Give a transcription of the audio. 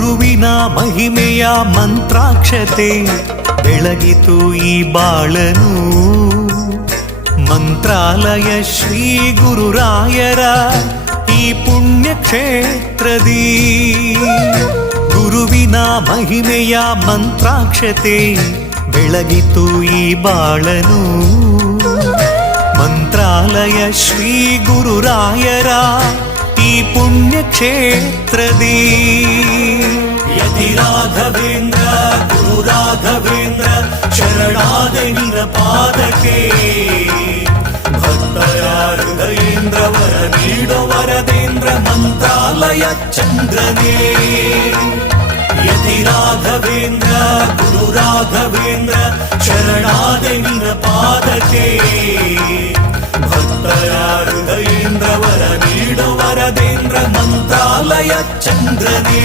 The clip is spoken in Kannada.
ಗುರುವಿನ ಮಹಿಮೆಯ ಮಂತ್ರಾಕ್ಷತೆ ಬೆಳಗಿತು ಈ ಬಾಳನು ಮಂತ್ರಾಲಯ ಶ್ರೀ ಗುರುರಾಯರ ಈ ಪುಣ್ಯಕ್ಷೇತ್ರದಿ ಗುರುವಿನ ಮಹಿಮೆಯ ಮಂತ್ರಾಕ್ಷತೆ ಬೆಳಗಿತು ಈ ಬಾಳನು ಮಂತ್ರಾಲಯ ಶ್ರೀ ಗುರುರಾಯರ ಈ ಕ್ಷೇತ್ರದಿ ಯತಿ ರಾಘವೇಂದ್ರ ಗುರು ರಾಘವೇಂದ್ರ ಶರಣಾದ ನಿನ ಪಾದಕ್ಕೆ ಭಕ್ತರ ಹೃದಯೇಂದ್ರ ವರ ನೀಡೋ ವರದೇಂದ್ರ ಮಂತ್ರಾಲಯ ಚಂದ್ರನೇ ಯತಿ ರಾಘವೇಂದ್ರ ಗುರು ರಾಘವೇಂದ್ರ ಶರಣಾದ ನಿನ ಪಾದಕ್ಕೆ ಭಕ್ತರ ಹೃದಯೇಂದ್ರ ವರ ನೀಡೋ ವರದೇಂದ್ರ ಮಂತ್ರಾಲಯ ಚಂದ್ರನೇ